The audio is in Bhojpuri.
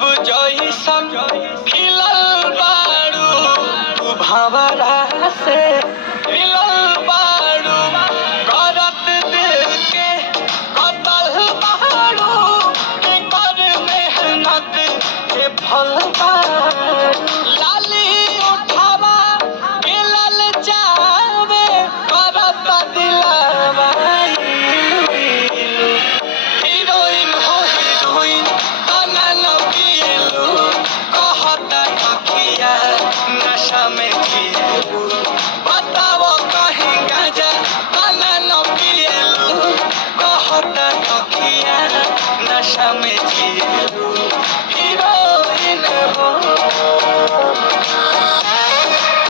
गुलाब जइसन खिलल बारू तू भंवरा से खिलल बारू करत दिल के कतल बारू कर मेहनत के फल बारू लाली उठावा के लल जावे करत दिलवा हीरोइन हो हीरोइन तना न पिएलू कहता अखिया नशा में जिएलू बताओ कहीं गाजा तना न पिएलू कहता अखिया नशा में जिएलू।